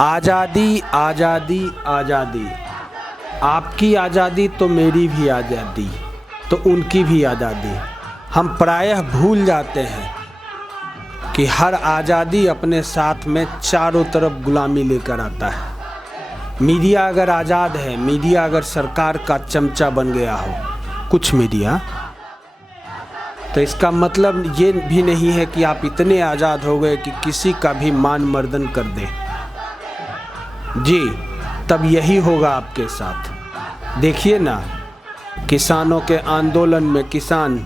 आज़ादी आज़ादी आज़ादी, आपकी आज़ादी तो मेरी भी आज़ादी, तो उनकी भी आज़ादी। हम प्रायः भूल जाते हैं कि हर आज़ादी अपने साथ में चारों तरफ गुलामी लेकर आता है। मीडिया अगर आज़ाद है, मीडिया अगर सरकार का चमचा बन गया हो, कुछ मीडिया, तो इसका मतलब ये भी नहीं है कि आप इतने आज़ाद हो गए कि किसी का भी मान मर्दन कर दें। जी, तब यही होगा आपके साथ। देखिए ना, किसानों के आंदोलन में किसान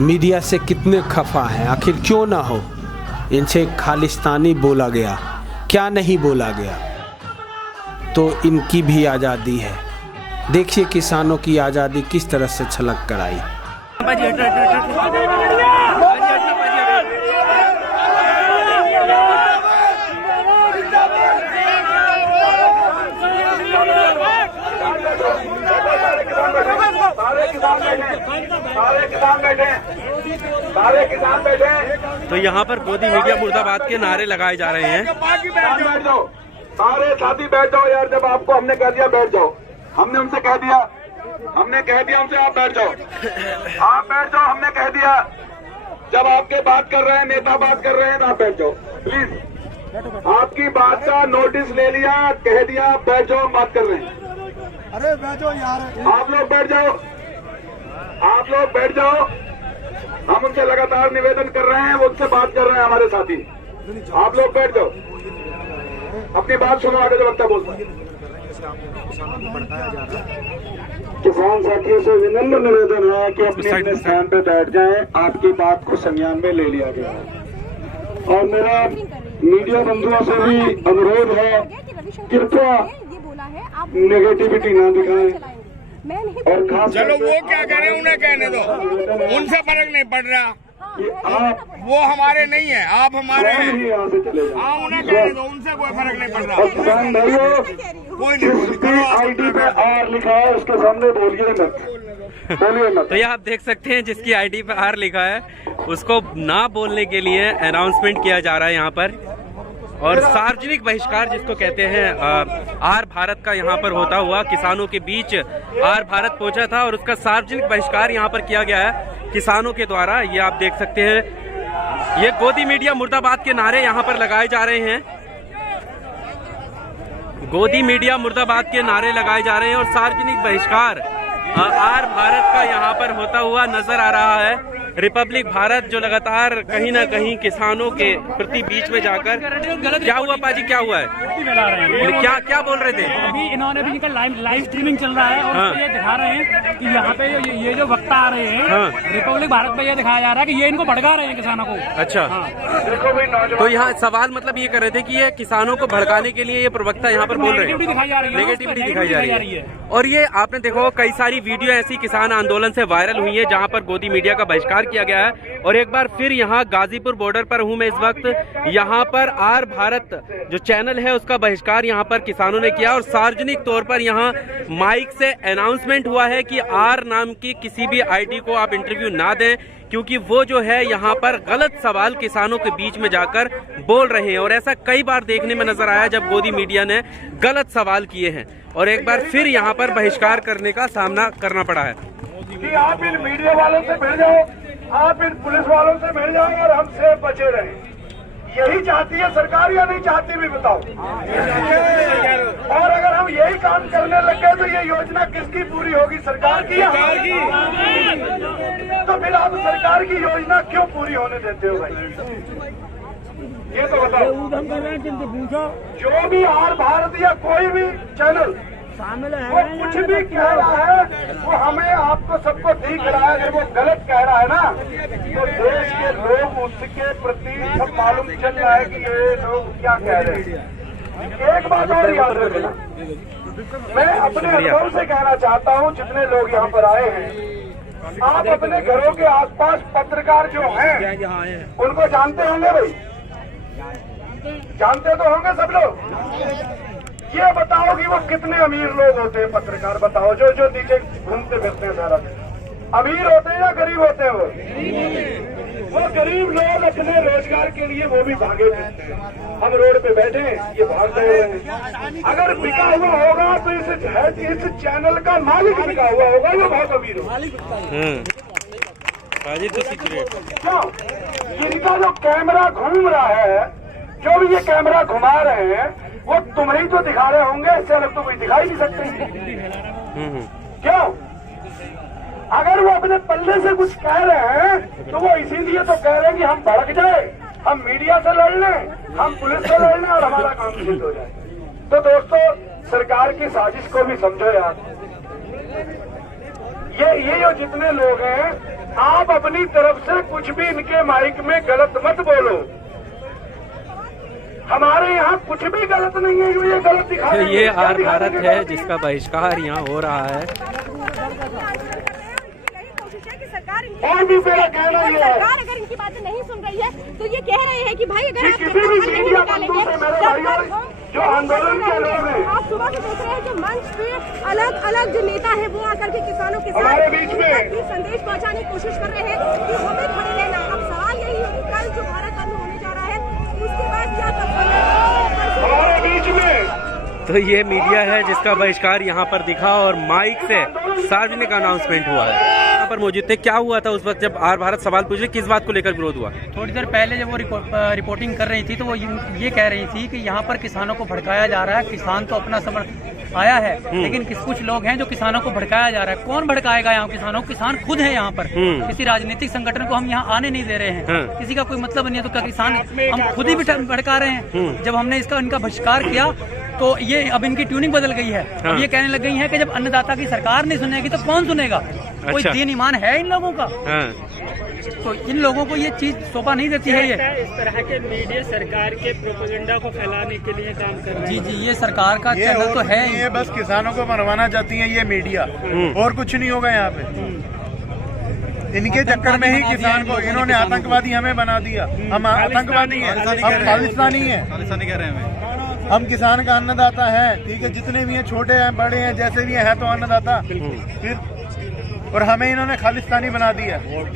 मीडिया से कितने खफा हैं। आखिर क्यों ना हो, इनसे खालिस्तानी बोला गया, क्या नहीं बोला गया, तो इनकी भी आज़ादी है। देखिए किसानों की आज़ादी किस तरह से छलक कर आई। सारे किसान बैठे। तो यहाँ पर गोदी मीडिया मुर्दाबाद के नारे लगाए जा रहे हैं। बैठ जाओ, सारे साथी बैठ जाओ यार। जब आपको हमने कह दिया बैठ जाओ, हमने उनसे कह दिया उनसे आप बैठ जाओ, आप बैठ जाओ, हमने कह दिया। जब आपके बात कर रहे हैं, नेता बात कर रहे हैं, तो आप बैठ जाओ प्लीज। आपकी बात का नोटिस ले लिया, कह दिया, बैठ जाओ, हम बात कर रहे हैं। अरे बैठो यार, आप लोग बैठ जाओ, आप लोग बैठ जाओ। हम उनसे लगातार निवेदन कर रहे हैं, वो उनसे बात कर रहे हैं हमारे साथी। आप लोग बैठ जाओ, अपनी बात सुनो, आगे जो वक्ता बोलता है। किसान साथियों से विनम्र निवेदन है कि अपने अपने स्थान पे बैठ जाएं। आपकी बात को संज्ञान में ले लिया गया है। और मेरा मीडिया बंधुओं से भी अनुरोध है, कृपया नेगेटिविटी ना दिखाएं। और खास चलो वो क्या करें, उन्हें कहने दो, उनसे फर्क नहीं पड़ रहा। आप वो हमारे नहीं है, आप हमारे हैं। यहाँ से चले जाओ। हाँ, उन्हें कहने दो, उनसे कोई फर्क नहीं पड़ रहा। और किसान भाइयों, कोई नहीं, जिसकी आईडी पे आर लिखा है उसके सामने बोलिए मत। तो ये आप देख सकते हैं, जिसकी आईडी पे आर लिखा है उसको ना बोलने के लिए अनाउंसमेंट किया जा रहा है यहाँ पर। और सार्वजनिक बहिष्कार जिसको कहते हैं, आर भारत का यहाँ पर होता हुआ किसानों के बीच आर भारत पहुंचा था और उसका सार्वजनिक बहिष्कार यहाँ पर किया गया है किसानों के द्वारा। ये आप देख सकते हैं, ये गोदी मीडिया मुर्दाबाद के नारे यहाँ पर लगाए जा रहे हैं। गोदी मीडिया मुर्दाबाद के नारे लगाए जा रहे हैं और सार्वजनिक बहिष्कार आर भारत का यहाँ पर होता हुआ नजर आ रहा है। रिपब्लिक भारत जो लगातार कहीं ना कहीं किसानों के प्रति बीच में जाकर, क्या हुआ पाजी, क्या हुआ है, क्या बोल रहे थे? अभी इन्होंने भी इनका लाइव स्ट्रीमिंग चल रहा है और हाँ। ये दिखा रहे हैं कि यहाँ पे ये जो वक्ता आ रहे हैं, हाँ। रिपब्लिक भारत पे ये दिखाया जा रहा है कि ये इनको भड़का रहे हैं किसानों को। अच्छा, तो यहाँ सवाल मतलब ये कर रहे थे कि ये किसानों को भड़काने के लिए ये प्रवक्ता यहाँ पर बोल रहे हैं, नेगेटिविटी दिखाई जा रही है। और ये आपने देखो, कई सारी वीडियो ऐसी किसान आंदोलन से वायरल हुई है जहाँ पर गोदी मीडिया का बहिष्कार किया गया है। और एक बार फिर यहाँ गाजीपुर बॉर्डर पर हूँ मैं इस वक्त। यहाँ पर आर भारत जो चैनल है उसका बहिष्कार यहाँ पर किसानों ने किया और सार्वजनिक तौर पर यहाँ माइक से अनाउंसमेंट हुआ है कि आर नाम की किसी भी आईडी को आप इंटरव्यू ना दें, क्योंकि वो जो है यहाँ पर गलत सवाल किसानों के बीच में जाकर बोल रहे हैं। और ऐसा कई बार देखने में नजर आया जब गोदी मीडिया ने गलत सवाल किए हैं और एक बार फिर यहाँ पर बहिष्कार करने का सामना करना पड़ा है। कि आप इन मीडिया वालों से मिल जाओ, आप इन पुलिस वालों से मिल जाओ और हमसे बचे रहे। यही चाहती है सरकार या नहीं चाहती भी बताओ। और अगर हम यही काम करने लग गए तो ये योजना किसकी पूरी होगी, सरकार की या हमारी? तो फिर आप सरकार की योजना क्यों पूरी होने देते हो भाई, ये तो बताओ। जो भी आर भारत या कोई भी चैनल वो कुछ भी कह रहा है, वो हमें आपको सबको ठीक रहा है। अगर वो गलत कह रहा है ना, तो देश के लोग उसके प्रति सब मालूम चल रहा है कि ये लोग क्या कह रहे हैं। एक बात और याद रखना, मैं अपने अनुभव से कहना चाहता हूँ, जितने लोग यहाँ पर आए हैं, आप अपने घरों के आसपास पत्रकार जो हैं उनको जानते होंगे भाई, जानते तो होंगे सब लोग। ये बताओ कि वो कितने अमीर लोग होते हैं पत्रकार, बताओ, जो नीचे घूमते फिरते हैं सारा दिन। अमीर होते हैं या गरीब होते हैं वो गरीब लोग अपने रोजगार के लिए वो भी भागे फिरते हैं। हम रोड पे बैठे हैं, ये भाग रहे हैं। अगर बिका हुआ होगा तो इस चैनल का मालिक बिका हुआ होगा, ये बहुत अमीर होगा। क्यों? इनका जो कैमरा घूम रहा है, जो भी ये कैमरा घुमा रहे हैं, वो तुम्हें ही तो दिखा रहे होंगे, इससे अलग तो कोई दिखा ही नहीं सकते। क्यों? अगर वो अपने पल्ले से कुछ कह रहे हैं तो वो इसीलिए तो कह रहे हैं कि हम भड़क जाए, हम मीडिया से लड़ लें, हम पुलिस से लड़ लें और हमारा काम सिद्ध हो जाए। तो दोस्तों, सरकार की साजिश को भी समझो यार। ये जो जितने लोग हैं, आप अपनी तरफ से कुछ भी इनके माइक में गलत मत बोलो। हमारे यहाँ कुछ भी गलत नहीं है, ये गलत दिखा रहे हैं। ये आर भारत है जिसका बहिष्कार यहाँ हो रहा है। और भी मेरा कहना ये है, सरकार अगर इनकी बातें नहीं सुन रही है तो ये कह रहे हैं कि भाई अगर आप किसी भी मीडिया बंधु से मेरे भाइयों, जो आंदोलन के लोग हैं, आप सुबह से देख रहे हैं कि मंच पे अलग अलग जो नेता है वो आकर के किसानों के हमारे साथ बीच में संदेश पहुंचाने की कोशिश कर रहे हैं कि हमें खड़े रहना। अब सवाल यही है कि कल जो भारत बंद होने जा रहा है उसके बाद क्या हमारे बीच में तो ये मीडिया है जिसका बहिष्कार यहाँ पर दिखा और माइक से सार्वजनिक अनाउंसमेंट हुआ है। यहाँ पर मौजूद थे। क्या हुआ था उस वक्त जब आर भारत सवाल पूछे, किस बात को लेकर विरोध हुआ? थोड़ी देर पहले जब वो रिपोर्टिंग कर रही थी तो वो ये कह रही थी कि यहाँ पर किसानों को भड़काया जा रहा है। किसान तो अपना समर्थन आया है, लेकिन कुछ लोग हैं जो किसानों को भड़काया जा रहा है। कौन भड़काएगा यहाँ किसानों को? किसान खुद है यहाँ पर। किसी राजनीतिक संगठन को हम यहाँ आने नहीं दे रहे हैं। किसी का कोई मतलब नहीं है तो क्या किसान हम खुद ही भड़का रहे हैं? जब हमने इनका बहिष्कार किया तो ये अब इनकी ट्यूनिंग बदल गई है। अब ये कहने लग गई है कि जब अन्नदाता की सरकार नहीं सुनेगी तो कौन सुनेगा? कोई दीन ईमान है इन लोगों का? तो इन लोगों को ये चीज शोभा नहीं देती है। ये इस तरह के मीडिया सरकार के प्रोपेगेंडा को फैलाने के लिए काम कर रहे हैं। जी ये सरकार का चैनल तो है। ये बस किसानों को मरवाना चाहती है ये मीडिया, और कुछ नहीं होगा यहाँ पे। इनके चक्कर में ही किसान को इन्होंने आतंकवादी हमें बना दिया। हम आतंकवादी हैं, हम खालिस्तानी हैं। कह रहे हैं हम किसान का अन्नदाता है, ठीक है। जितने भी हैं, छोटे हैं बड़े हैं, जैसे भी हैं तो अन्नदाता। फिर और हमें इन्होंने खालिस्तानी बना दिया। वोट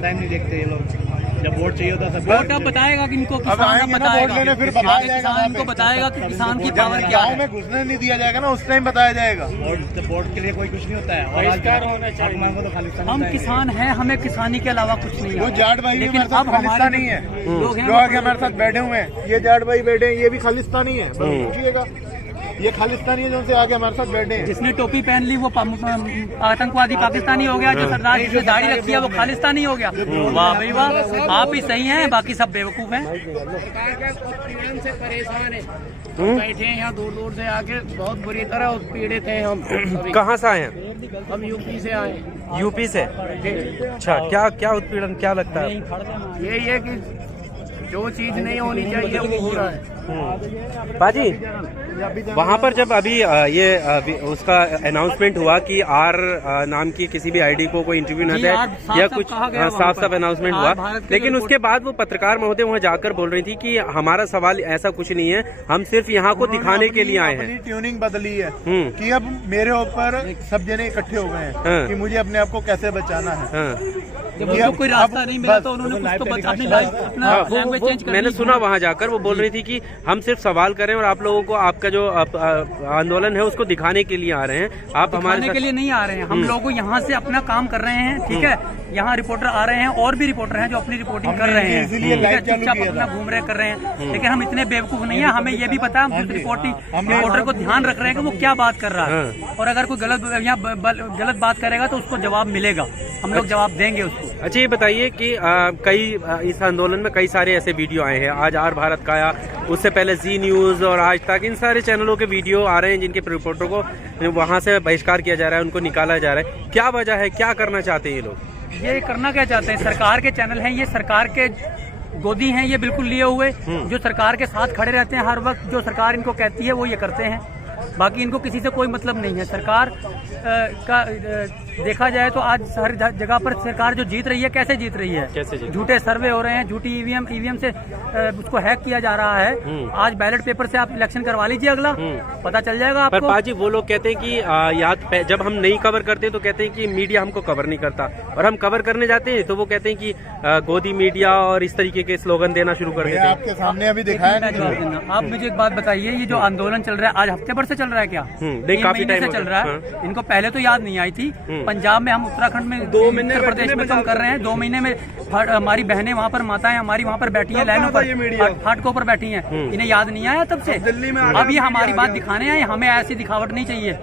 टाइम नहीं देखते ये लोग। जब वोट चाहिए होता है वोट अब बताएगा कि इनको किसान बताएगा, फिर बताया जाएगा, किसान को बताएगा कि किसान की पावर क्या है। में घुसने नहीं दिया जाएगा ना, उस टाइम बताया जाएगा। वोट के लिए कोई कुछ नहीं होता है, बहिष्कार होना चाहिए। हम किसान हैं, हमें किसानी के अलावा कुछ नहीं है। वो जाट भाई भी लेकिन हमारे साथ खालिस्तानी है, लोग हैं जो आगे हमारे साथ बैठे हुए हैं। ये जाट भाई बैठे हैं, ये भी खालिस्तानी है। पूछिएगा, ये खालिस्तानी है जो उनसे आगे हमारे साथ बैठे हैं। जिसने टोपी पहन ली वो आतंकवादी पाकिस्तानी हो गया। जो सरदार जिसने दाढ़ी रखी है वो खालिस्तानी हो गया। वाह भाई वाह, आप ही सही हैं, बाकी सब बेवकूफ हैं। उत्पीड़न से परेशान है, बैठे हैं यहाँ दूर दूर से आके, बहुत बुरी तरह उत्पीड़ित हैं हम। कहाँ से आए हैं? हम यूपी से आए। यूपी से? अच्छा, क्या क्या उत्पीड़न क्या लगता है? यही है कि जो चीज नहीं होनी चाहिए वो हो रहा है। बाजी, वहाँ पर जब अभी ये उसका अनाउंसमेंट हुआ कि आर नाम की किसी भी आईडी को कोई इंटरव्यू न दे या कुछ साफ साफ अनाउंसमेंट हुआ, लेकिन उसके बाद वो पत्रकार महोदय वहाँ जाकर बोल रही थी कि हमारा सवाल ऐसा कुछ नहीं है, हम सिर्फ यहाँ को दिखाने के लिए आए हैं। ट्यूनिंग बदली है कि अब मेरे ऊपर सब जने इकट्ठे हो गए हैं कि मुझे अपने आप को कैसे बचाना है। जब कोई रास्ता नहीं मिला तो उन्होंने कुछ तो अपनी लैंग्वेज चेंज कर। मैंने सुना वहाँ जाकर वो बोल रही थी कि हम सिर्फ सवाल करें और आप लोगों को आपका जो आंदोलन है उसको दिखाने के लिए आ रहे हैं। आप हमारे के लिए नहीं आ रहे हैं, हम लोग यहाँ से अपना काम कर रहे हैं, ठीक है। यहाँ रिपोर्टर आ रहे हैं और भी रिपोर्टर हैं जो अपनी रिपोर्टिंग कर रहे हैं, चुपचाप अपना घूम रहे कर रहे हैं। लेकिन हम इतने बेवकूफ नहीं है, हमें ये भी पता है हम रिपोर्टर को ध्यान रख रहे हैं कि वो क्या बात कर रहा है, और अगर कोई गलत बात करेगा तो उसको जवाब मिलेगा, हम लोग जवाब देंगे उसको। अच्छा, ये बताइए कि कई इस आंदोलन में कई सारे ऐसे वीडियो आए हैं। आज आर भारत का आया, उससे पहले जी न्यूज और आज तक इन सारे चैनलों के वीडियो आ रहे हैं जिनके रिपोर्टर को वहां से बहिष्कार किया जा रहा है, उनको निकाला जा रहा है। क्या वजह है, क्या करना चाहते हैं ये लोग? ये करना क्या चाहते हैं? सरकार के चैनल हैं, ये सरकार के गोदी हैं, ये बिल्कुल लिए हुए, जो सरकार के साथ खड़े रहते हैं हर वक्त। जो सरकार इनको कहती है वो ये करते हैं, बाकी इनको किसी से कोई मतलब नहीं है। सरकार का देखा जाए तो आज हर जगह पर सरकार जो जीत रही है, कैसे जीत रही है? कैसे जीत? झूठे सर्वे हो रहे हैं, झूठी ईवीएम से उसको हैक किया जा रहा है। आज बैलेट पेपर से आप इलेक्शन करवा लीजिए, अगला पता चल जाएगा आपको। पर पाजी वो लोग कहते हैं कि जब हम नहीं कवर करते तो कहते हैं कि मीडिया हमको कवर नहीं करता, और हम कवर करने जाते हैं तो वो कहते हैं कि गोदी मीडिया और इस तरीके के स्लोगन देना शुरू कर देते हैं। आपके सामने अभी दिखाया नहीं। आप मुझे एक बात बताइए, ये जो आंदोलन चल रहा है आज हफ्ते भर से चल रहा है क्या? काफी टाइम से चल रहा है। इनको पहले तो याद नहीं आई थी। पंजाब में हम, उत्तराखंड में, उत्तर प्रदेश में हम कर रहे हैं। 2 महीने में हमारी बहनें वहाँ पर, माताएं हमारी वहाँ पर बैठी हैं, लाइनों पर, फाटकों पर बैठी हैं। इन्हें याद नहीं आया तब से? अब ये हमारी बात दिखाने आए, हमें ऐसी दिखावट नहीं चाहिए।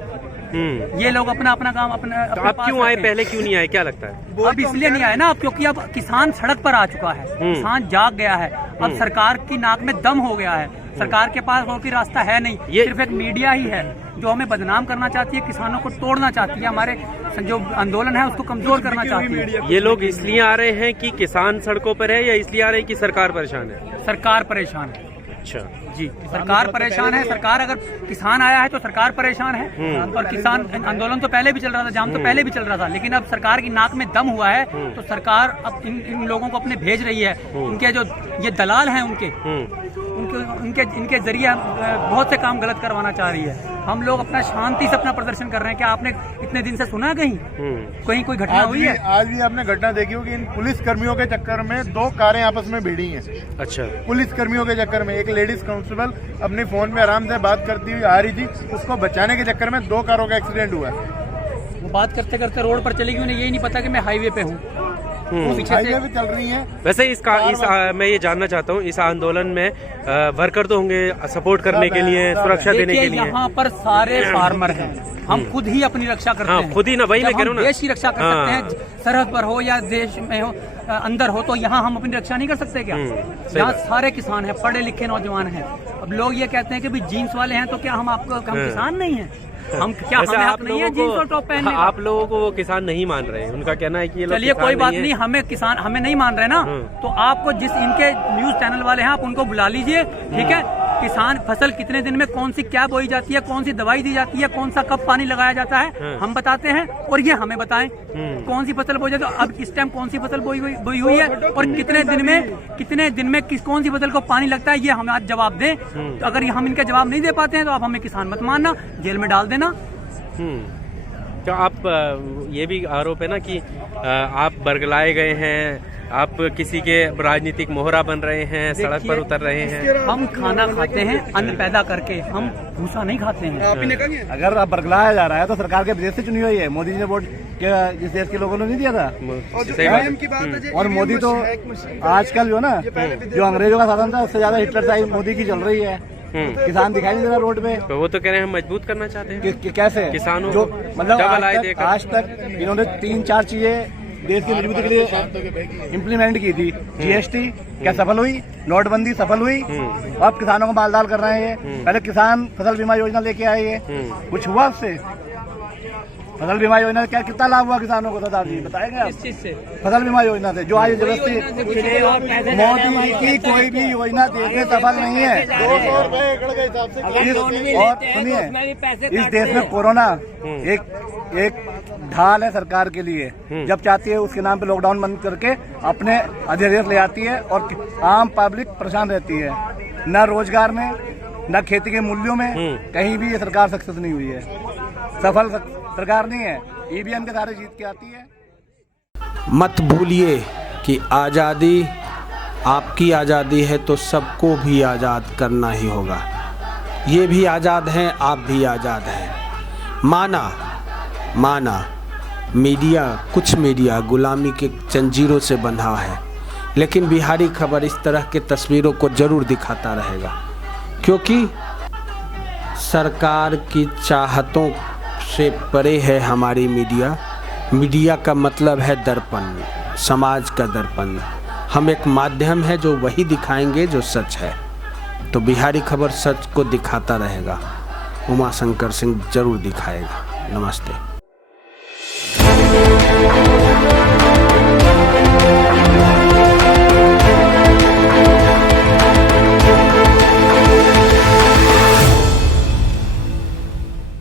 ये लोग अपना काम अपना। तो अब क्यों आए, पहले क्यों नहीं आए, क्या लगता है? अब इसलिए नहीं आए ना, अब क्योंकि अब किसान सड़क पर आ चुका है, किसान जाग गया है। अब सरकार की नाक में दम हो गया है, सरकार के पास और कोई रास्ता है नहीं। ये सिर्फ एक मीडिया ही है जो हमें बदनाम करना चाहती है, किसानों को तोड़ना चाहती है, हमारे जो आंदोलन है उसको कमजोर करना चाहती है। ये लोग इसलिए आ रहे हैं कि किसान सड़कों पर है, या इसलिए आ रहे हैं कि सरकार परेशान है? सरकार परेशान है। अच्छा जी, सरकार परेशान है। सरकार, अगर किसान आया है तो सरकार परेशान है। और किसान आंदोलन तो पहले भी चल रहा था, जाम तो पहले भी चल रहा था, लेकिन अब सरकार की नाक में दम हुआ है तो सरकार अब इन लोगों को अपने भेज रही है। इनके जो ये दलाल हैं इनके जरिए बहुत से काम गलत करवाना चाह रही है। हम लोग अपना शांति से अपना प्रदर्शन कर रहे हैं। क्या आपने इतने दिन से सुना कहीं कोई घटना हुई है? आज भी आपने घटना देखी होगी, इन पुलिस कर्मियों के चक्कर में 2 कारें आपस में भिड़ी हैं। अच्छा, पुलिस कर्मियों के चक्कर में एक लेडीज कांस्टेबल अपने फोन पे आराम से बात करती हुई आ रही थी, उसको बचाने के चक्कर में 2 कारों का एक्सीडेंट हुआ। वो बात करते करते रोड पर चली गई, उन्हें यही नहीं पता कि मैं हाईवे पे हूँ। हाईवे पे चल रही है। वैसे मैं ये जानना चाहता हूँ, इस आंदोलन में वर्कर तो होंगे सपोर्ट करने के लिए, सुरक्षा देने के लिए? यहाँ पर सारे फार्मर हैं, हम खुद ही अपनी रक्षा करते हैं। खुद ही ना, वही मैं कह रहा हूँ ना, देश की रक्षा कर सकते हैं। सरहद पर हो या देश में हो, अंदर हो, तो यहाँ हम अपनी रक्षा नहीं कर सकते क्या? यहाँ सारे किसान हैं, पढ़े लिखे नौजवान हैं। अब लोग ये कहते हैं कि भाई जीन्स वाले हैं तो क्या हम किसान नहीं है? हम क्या, हमें हक नहीं है जीन्स और टॉप पहनने का? आप लोगों को वो किसान नहीं मान रहे हैं, उनका कहना है कि ये चलिए कोई बात नहीं, हमें नहीं मान रहे ना, तो आपको जिस इनके न्यूज चैनल वाले हैं आप उनको बुला लीजिए, ठीक है? किसान फसल कितने दिन में कौन सी क्या बोई जाती है, कौन सी दवाई दी जाती है, कौन सा कब पानी लगाया जाता है, हम बताते हैं, और ये हमें बताएं कौन सी फसल बोई जाती है, अब इस टाइम कौन सी फसल बोई हुई है, और कितने दिन में कौन सी फसल को पानी लगता है, ये हमें आज जवाब दें। तो अगर हम इनके जवाब नहीं दे पाते हैं तो आप हमें किसान मत मानना, जेल में डाल देना। तो आप ये भी आरोप है ना कि आप बरगलाए गए हैं, आप किसी के राजनीतिक मोहरा बन रहे हैं, सड़क पर उतर रहे हैं। हम खाना खाते हैं अन्न पैदा करके, हम भूसा नहीं खाते हैं। अगर अब बरगलाया जा रहा है तो सरकार के विदेश से चुनी हुई है। मोदी जी ने वोट जिस देश के लोगों ने नहीं दिया था। और मोदी तो आजकल जो ना, जो अंग्रेजों का शासन था उससे ज्यादा हिटलर शाही मोदी की चल रही है। किसान दिखाई नहीं दे रहा रोड पे। तो वो तो कह रहे हैं हम मजबूत करना चाहते हैं। कैसे किसानों जो मतलब आज तक इन्होंने 3-4 चीजें देश की मजबूती के लिए इम्प्लीमेंट की थी। जीएसटी क्या सफल हुई? नोटबंदी सफल हुई? अब किसानों को मालदार कर रहे हैं। पहले किसान फसल बीमा योजना लेके आए हैं, कुछ हुआ उससे? फसल बीमा योजना क्या कितना लाभ हुआ किसानों को, सरदार जी बताएंगे आप? इस चीज से फसल बीमा योजना से जो आज जबरदस्ती मोदी की कोई भी योजना देश में सफल नहीं है। 200 रुपए एकड़ के हिसाब से। और सुनिए, इस देश में कोरोना एक ढाल है सरकार के लिए। जब चाहती है उसके नाम पे लॉकडाउन बंद करके अपने अध्ययन ले आती है और आम पब्लिक परेशान रहती है। न रोजगार में, न खेती के मूल्यों में, कहीं भी ये सरकार सक्सेस नहीं हुई है, सफल सरकार नहीं है। ईवीएम के सारे जीत के आती है। मत भूलिए कि आज़ादी आपकी आज़ादी है तो सबको भी आज़ाद करना ही होगा। ये भी आज़ाद हैं, आप भी आज़ाद हैं। माना मीडिया, कुछ मीडिया गुलामी के जंजीरों से बंधा है, लेकिन बिहारी खबर इस तरह के तस्वीरों को ज़रूर दिखाता रहेगा, क्योंकि सरकार की चाहतों से परे है हमारी मीडिया। मीडिया का मतलब है दर्पण, समाज का दर्पण। हम एक माध्यम है जो वही दिखाएंगे जो सच है। तो बिहारी खबर सच को दिखाता रहेगा, उमा शंकर सिंह जरूर दिखाएगा। नमस्ते।